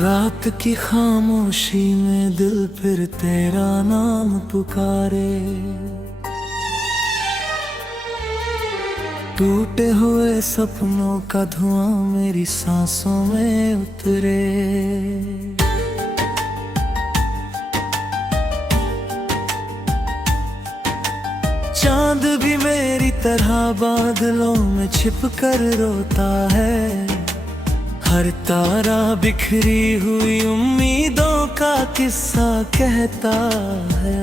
रात की खामोशी में दिल फिर तेरा नाम पुकारे। टूटे हुए सपनों का धुआं मेरी सांसों में उतरे। चांद भी मेरी तरह बादलों में छिप कर रोता है। हर तारा बिखरी हुई उम्मीदों का किस्सा कहता है।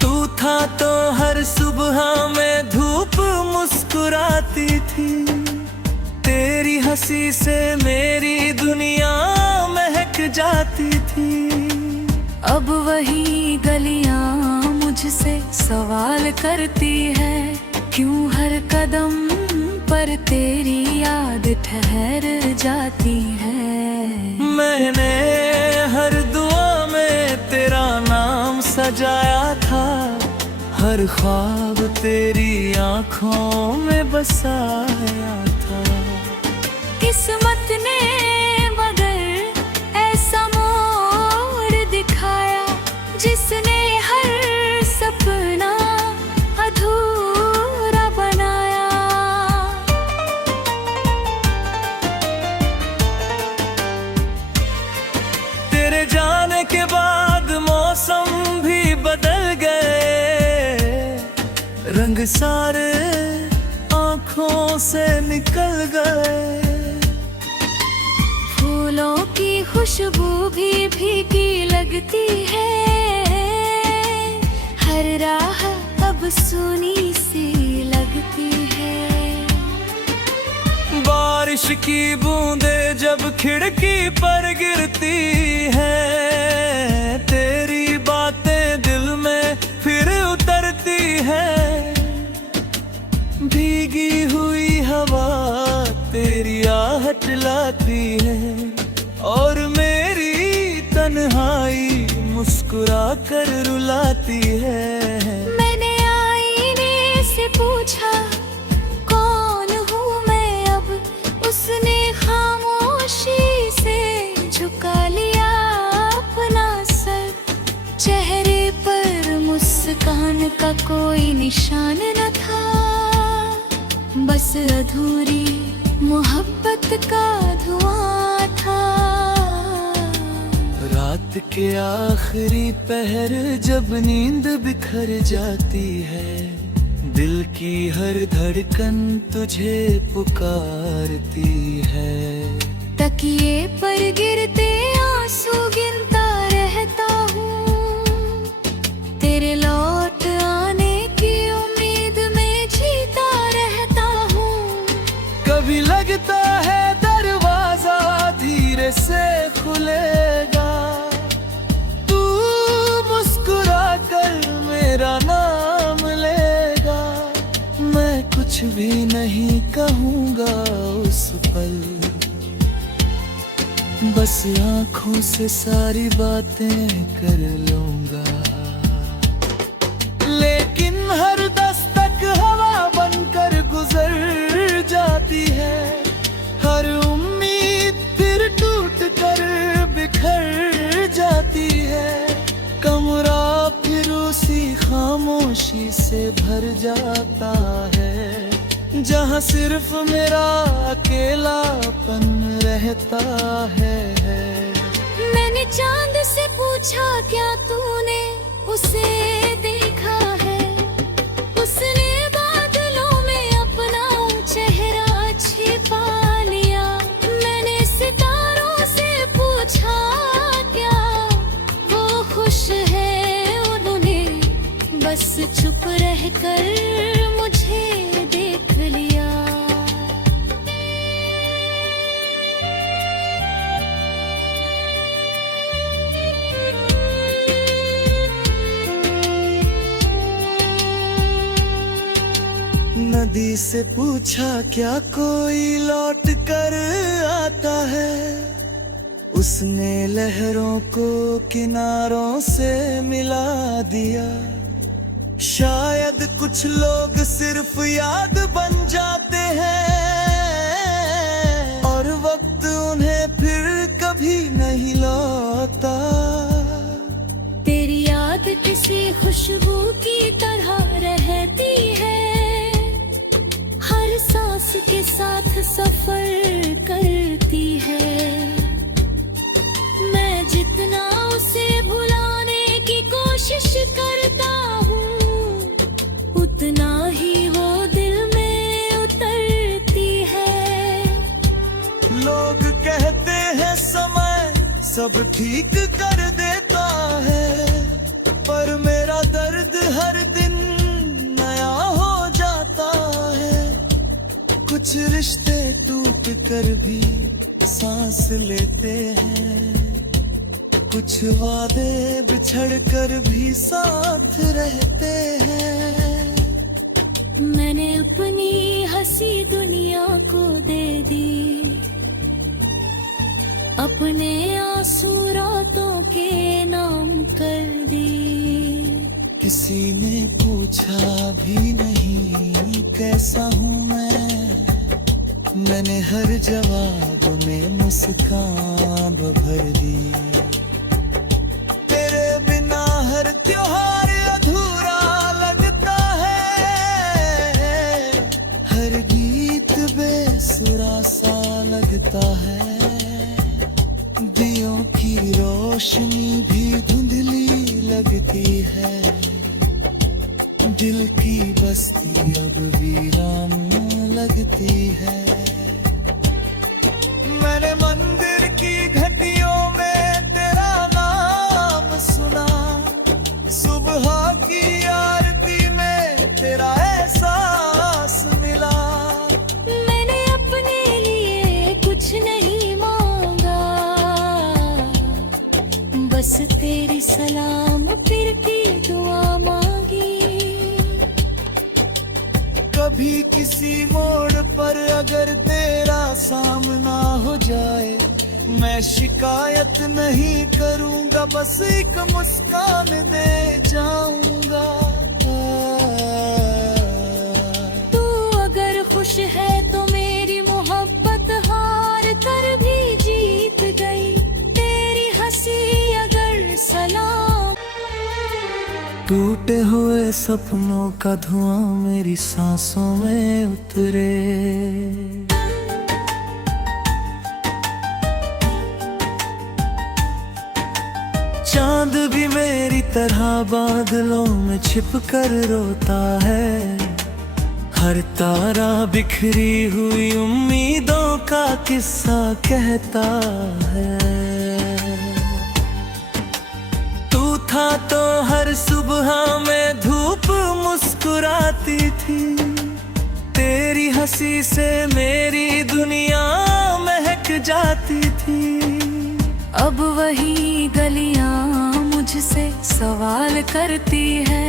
तू था तो हर सुबह में धूप मुस्कुराती थी। तेरी हंसी से मेरी दुनिया महक जाती थी। अब वही गलियां मुझसे सवाल करती है, क्यों हर कदम पर तेरी याद ठहर जाती है। मैंने हर दुआ में तेरा नाम सजाया था। हर ख्वाब तेरी आँखों में बसाया था। किस्मत ने मगर ऐसा मोड़ दिखाया, जिसने हर सपना अधूरा बनाया। तेरे जाने के बाद मौसम भी बदल गए। रंग सारे आँखों से निकल गए। फूलों की खुशबू भी भीगी लगती है। हर राह अब सूनी सी लगती है। बारिश की बूंदें जब खिड़की पर गिरती है, तेरी बातें दिल में फिर उतरती है। भीगी हुई हवा तेरी आहट लाती है, और मेरी तन्हाई मुस्कुरा कर रुलाती है। मैंने आईने से पूछा कौन हूँ मैं अब, उसने खामोशी से झुका लिया अपना सर। चेहरे पर मुस्कान का कोई निशान न था, बस अधूरी मोहब्बत का धुआं था। रात के आखिरी पहर जब नींद बिखर जाती है, दिल की हर धड़कन तुझे पुकारती है। तकिए पर गिरते आंसू गिनता रहता हूँ, तेरे लौट आने की उम्मीद में जीता रहता हूँ। कभी लगता है दरवाजा धीरे से खुलेगा, तू मुस्कुरा कर मेरा नाम लेगा। मैं कुछ भी नहीं कहूँगा उस पल, बस आँखों से सारी बातें कर लूँगा। लेकिन हर दस्तक हवा बनकर गुजर जाती है। हर उम्मीद फिर टूट कर बिखर जाती है। कमरा फिर उसी खामोशी से भर जाता है, जहाँ सिर्फ मेरा अकेलापन रहता है। मैंने चांद से पूछा क्या तूने उसे देखा है, उसने बादलों में अपना चेहरा छिपा लिया। मैंने सितारों से पूछा क्या वो खुश है, उन्होंने बस चुप रहकर मुझे देख लिया। नदी से पूछा क्या कोई लौट कर आता है, उसने लहरों को किनारों से मिला दिया। शायद कुछ लोग सिर्फ याद बन जाते हैं और वक्त नहीं लौटा। तेरी याद किसी खुशबू की तरह रहती है, हर सांस के साथ सफर करती है। मैं जितना उसे भुलाने की कोशिश करता हूँ, उतना ही वो दिल में उतरती है। लोग कहते हैं समय सब ठीक कर देता है, पर मेरा दर्द हर दिन नया हो जाता है। कुछ रिश्ते टूट कर भी सांस लेते हैं, कुछ वादे बिछड़ कर भी साथ रहते हैं। मैंने अपनी हंसी दुनिया को दे दी, अपने आंसू रातों के नाम कर दी। किसी ने पूछा भी नहीं कैसा हूँ मैंने हर जवाब में मुस्कान भर दी। तेरे बिना हर त्योहार अधूरा लगता है, हर गीत बेसुरा सा लगता है। दियों की रोशनी भी धुंधली लगती है, दिल की बस्ती अब वीरान लगती है। मैंने मंदिर की घंटियों में तेरा नाम सुना, सुबह की आरती में तेरा एहसास मिला। मैंने अपने लिए कुछ नहीं मांगा, बस तेरी सलाम फिर की दुआ मांगी। कभी किसी मोड़ पर अगर तेरा सामना हो जाए, मैं शिकायत नहीं करूंगा, बस एक मुस्कान दे जाऊंगा। तू अगर खुश है तो मेरी मोहब्बत हार कर भी जीत गई। तेरी हंसी अगर सलाम। टूटे हुए सपनों का धुआं मेरी सांसों में उतरे, चांद भी मेरी तरह बादलों में छिप कर रोता है। हर तारा बिखरी हुई उम्मीदों का किस्सा कहता है। था तो हर सुबह में धूप मुस्कुराती थी, तेरी हंसी से मेरी दुनिया महक जाती थी। अब वही गलियां मुझसे सवाल करती है,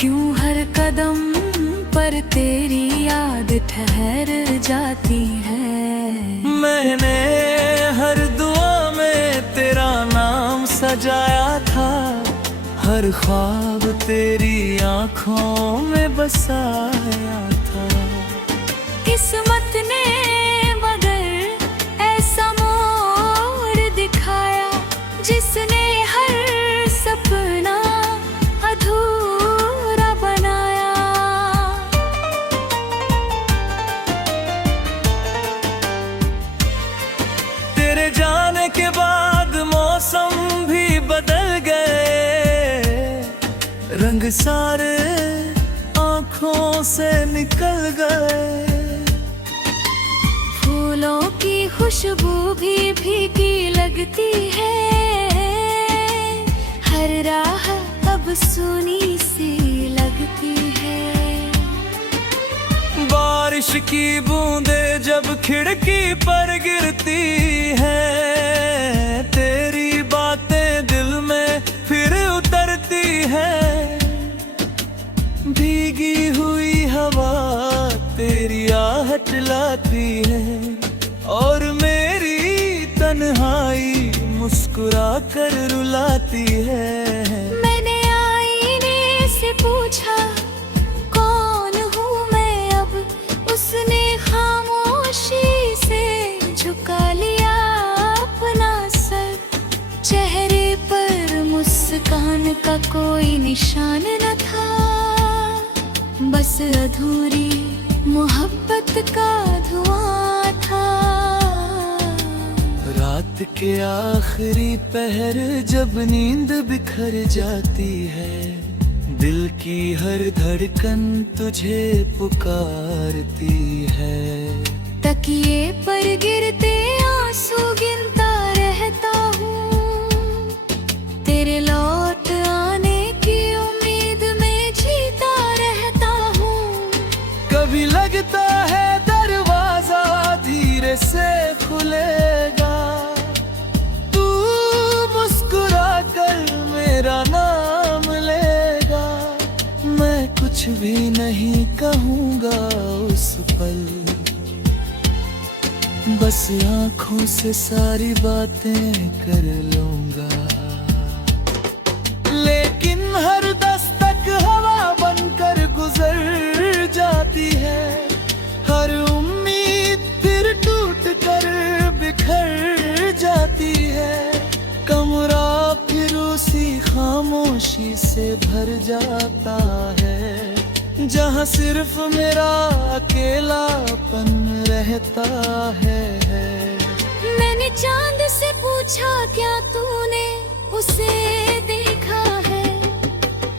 क्यों हर कदम पर तेरी याद ठहर जाती है। मैंने हर दुआ में तेरा नाम सजाया था, हर ख्वाब तेरी आँखों में बसाया था। किस्मत ने मगर ऐसा मोड़ दिखाया, जिसने हर सपना अधूरा बनाया। तेरे जाने के बाद मौसम भी बदल गए, रंग सारे आँखों से निकल गए। फूलों की खुशबू भी फीकी लगती है, हर राह अब सूनी सी लगती है। बारिश की बूंदें जब खिड़की पर गिरती है, तेरी बातें दिल में फिर उतरती है। भीगी हुई हवा तेरी आहट लाती है, और मेरी तन्हाई मुस्कुरा कर रुलाती है। मैंने आईने से पूछा कौन हूँ मैं अब, उसने खामोशी से झुका लिया अपना सर। मुस्कान का कोई निशान न था, बस अधूरी मोहब्बत का धुआं था। रात के आखिरी पहर जब नींद बिखर जाती है, दिल की हर धड़कन तुझे पुकारती है। तकिए पर गिरते आंसू गिनता रहता हूँ, तेरे लौट आने की उम्मीद में जीता रहता हूँ। कभी लगता है दरवाजा धीरे से खुलेगा, तू मुस्कुरा कर मेरा नाम लेगा। मैं कुछ भी नहीं कहूँगा उस पल, बस आँखों से सारी बातें कर लूँगा। लेकिन हर दस्तक हवा बनकर गुजर जाती है, हर उम्मीद फिर टूट कर बिखर जाती है। कमरा फिर उसी खामोशी से भर जाता है, जहाँ सिर्फ मेरा अकेलापन रहता है। मैंने चांद से पूछा क्या तूने उसे देखा है,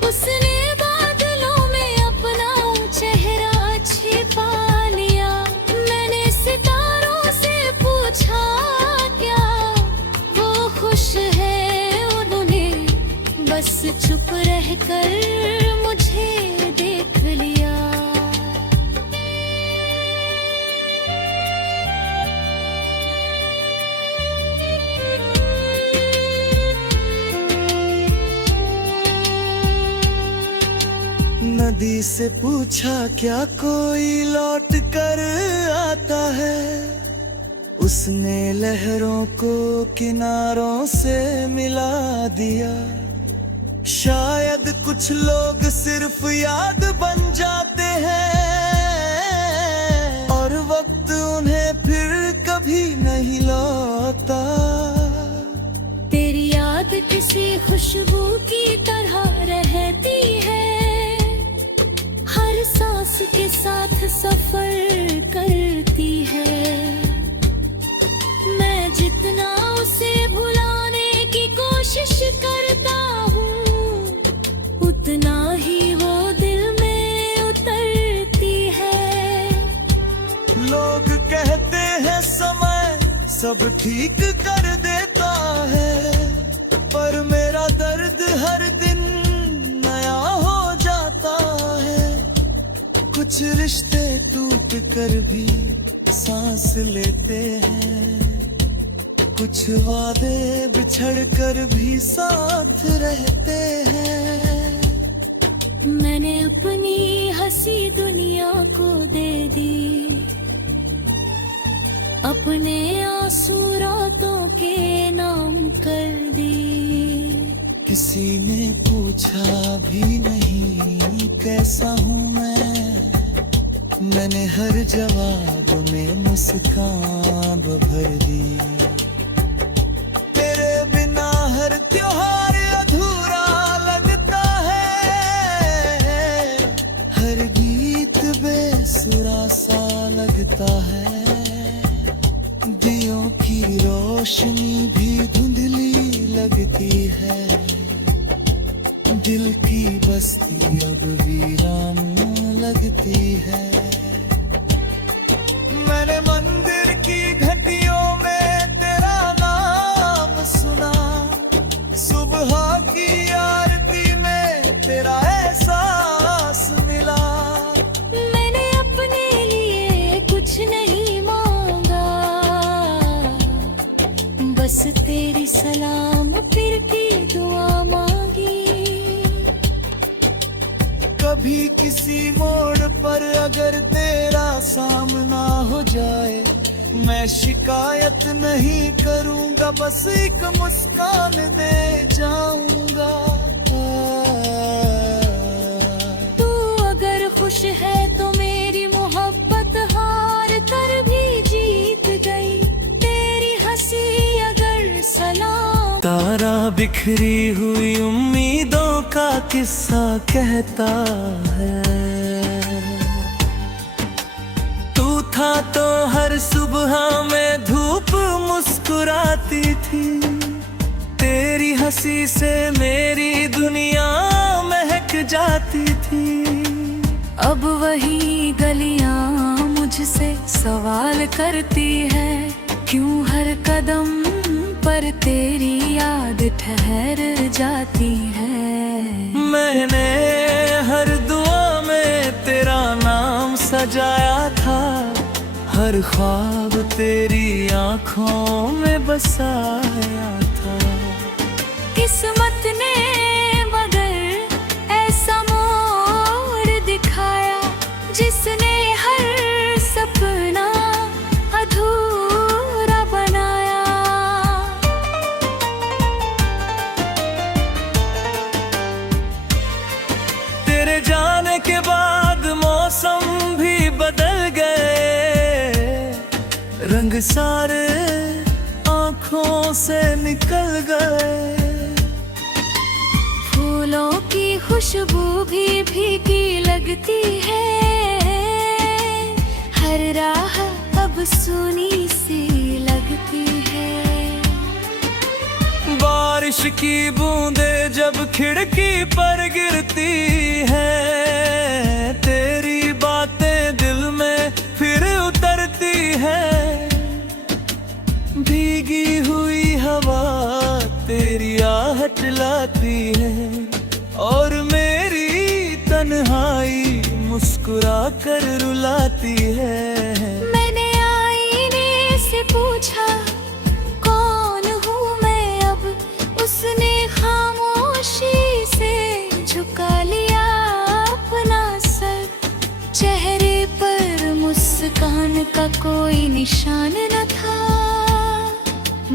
उसने बादलों में अपना चेहरा छिपा लिया। मैंने सितारों से पूछा क्या वो खुश है, उन्होंने बस चुप रहकर मुझे देख लिया। नदी से पूछा क्या कोई लौट कर आता है, उसने लहरों को किनारों से मिला दिया। शायद कुछ लोग सिर्फ याद बन जाते हैं, और वक्त उन्हें फिर कभी नहीं लौटा। तेरी याद किसी खुशबू की तरह रहती है, हर सांस के साथ सफर करती है। मैं जितना उसे भुलाने की कोशिश करता हूँ, उतना ही वो दिल में उतरती है। लोग कहते हैं समय सब ठीक कर देता है, पर मेरा दर्द हर दिन नया हो जाता है। कुछ रिश्ते टूट कर भी सांस लेते हैं, कुछ वादे बिछड़ कर भी साथ रहते हैं। मैंने अपनी हंसी दुनिया को दे दी, अपने आंसू रातों के नाम कर दी। किसी ने पूछा भी नहीं कैसा हूँ मैंने हर जवाब में मुस्कान भर दी। तेरे बिना हर त्योहार अधूरा लगता है, हर गीत बेसुरा सा लगता है। दियों की रोशनी भी धुंधली लगती है, दिल की बस्ती अब वीरान लगती है। मैंने मंदिर की घंटियों में तेरा नाम सुना, सुबह की आरती में तेरा एहसास मिला। मैंने अपने लिए कुछ नहीं मांगा, बस तेरी सलाम फिर की दुआ मांगी। कभी किसी मोड़ पर अगर तेरा सामना हो जाए, मैं शिकायत नहीं करूंगा, बस एक मुस्कान दे जाऊंगा। तू अगर खुश है तो मेरी मोहब्बत हार कर भी जीत गई। तेरी हंसी अगर सलाम तारा बिखरी हुई उम्मीदों का किस्सा कहता है। तू था तो हर सुबह में धूप मुस्कुराती थी, तेरी हंसी से मेरी दुनिया महक जाती थी। अब वही गलियां मुझसे सवाल करती है, क्यों हर कदम पर तेरी याद ठहर जाती है। मैंने हर दुआ में तेरा नाम सजाया था, हर ख्वाब तेरी आँखों में बसाया था। किस्मत ने मगर ऐसा मोड़ दिखाया, जिसने हर सपना अधूरा बनाया। तेरे जाने के बाद मौसम भी बदल गए, रंग सारे आँखों से निकल गए। फूलों की खुशबू भी भीगी लगती है, हर राह अब सूनी सी लगती है। बारिश की बूंदें जब खिड़की पर गिरती हैं, तेरी बातें दिल में फिर उतरती हैं। भीगी हुई हवा तेरी आहट लाती है, और मेरी तन्हाई मुस्कुरा कर रुलाती है। मैंने आईने से पूछा कौन हूँ मैं अब, उसने खामोशी से झुका लिया अपना सर। चेहरे पर मुस्कान का कोई निशान न था,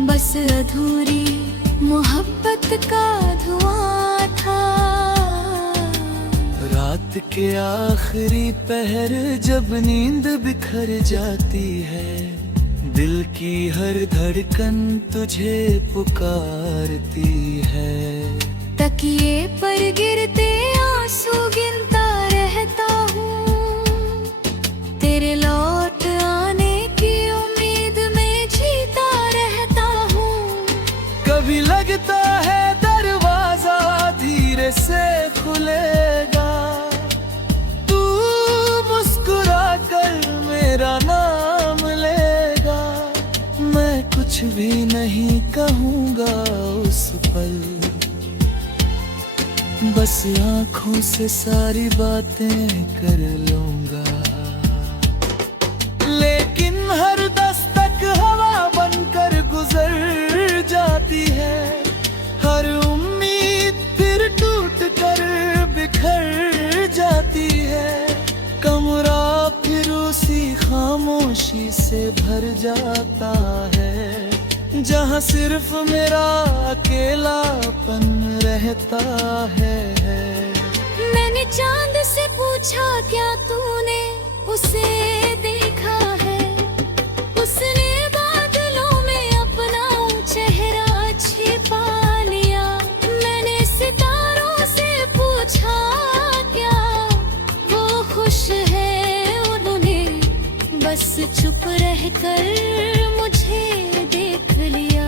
बस अधूरी मोहब्बत का धुआं था। रात के आखिरी पहर जब नींद बिखर जाती है, दिल की हर धड़कन तुझे पुकारती है। तकिए पर गिरते आंसू गिनता रहता हूँ, तेरे लौट आने की उम्मीद में जीता रहता हूँ। कभी लगता है दरवाजा धीरे से खुलेगा, तू मुस्कुरा कर मेरा नाम लेगा। मैं कुछ भी नहीं कहूँगा उस पल, बस आँखों से सारी बातें कर लूँगा। लेकिन हर दस्तक हवा बनकर गुजर जाती है, हर उम्मीद फिर टूट कर बिखर जाती है। कमरा फिर उसी खामोशी से भर जाता है, जहाँ सिर्फ मेरा अकेलापन रहता है। मैंने चांद से पूछा क्या तूने उसे देखा है, उसने बादलों में अपना चेहरा छिपा लिया। मैंने सितारों से पूछा क्या वो खुश है, उन्होंने बस चुप रहकर मुझे देख लिया।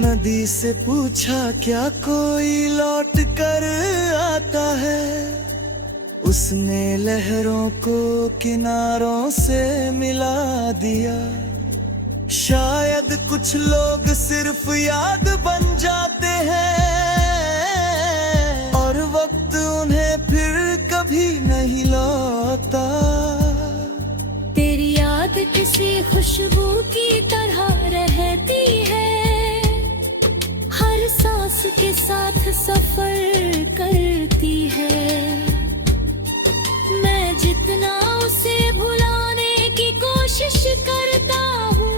नदी से पूछा क्या कोई लौट कर आता है, उसने लहरों को किनारों से मिला दिया। शायद कुछ लोग सिर्फ याद बन जाते हैं, और वक्त उन्हें फिर कभी नहीं लौटा। तेरी याद किसी खुशबू की तरह रहती है, हर सांस के साथ सफर करती है। मैं जितना उसे भुलाने की कोशिश करता हूँ,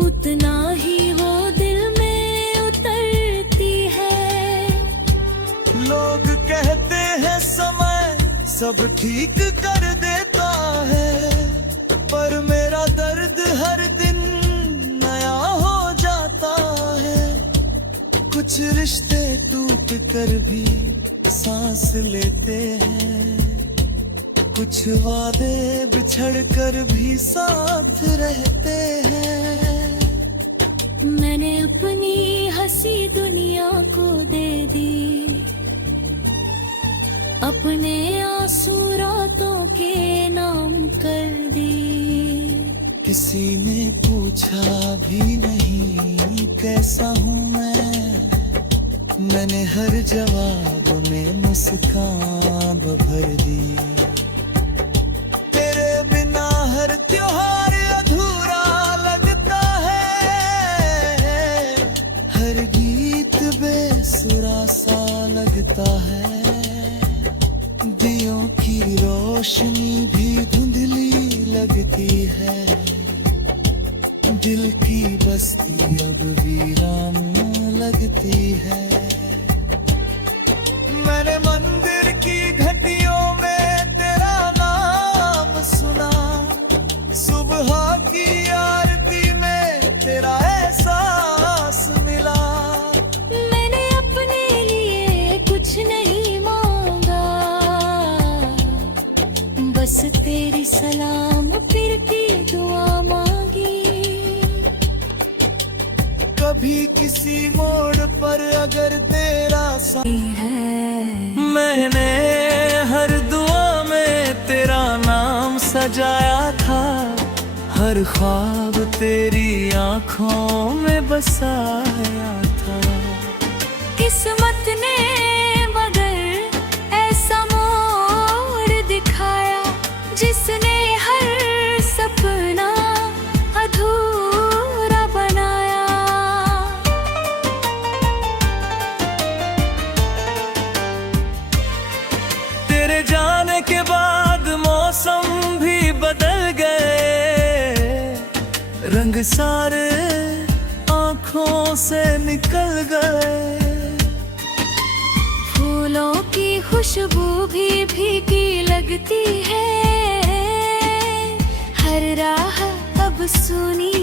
उतना ही वो दिल में उतरती है। सब ठीक कर देता है, पर मेरा दर्द हर दिन नया हो जाता है। कुछ रिश्ते टूट कर भी सांस लेते हैं, कुछ वादे बिछड़ कर भी साथ रहते हैं। मैंने अपनी हंसी दुनिया को दे दी, अपने आंसू रातों के नाम कर दी। किसी ने पूछा भी नहीं कैसा हूँ मैंने हर जवाब में मुस्कान भर दी। तेरे बिना हर त्योहार अधूरा लगता है, हर गीत बेसुरा सा लगता है। दियों की रोशनी भी धुंधली लगती है, दिल की बस्ती अब वीरान लगती है। मैंने मंदिर की घंटियों में तेरा नाम सुना, सुबह की आरती में तेरा एहसास मिला। मैंने अपने लिए कुछ नहीं मांगा, बस तेरी सलाम फिर की दुआ मांगी। कभी किसी मोड़ पर अगर तेरा साथ है, मैंने हर दुआ में तेरा नाम सजाया था, हर ख्वाब तेरी आंखों में बसाया था। किस्मत ने मगर ऐसा मोड़ दिखाया, जिसने हर सपना अधूरा बनाया। तेरे जाने के बाद मौसम भी बदल गए, रंग सारे आंखों से निकल गए। फूलों की खुशबू भी भीगी लगती है, हर राह अब सुनी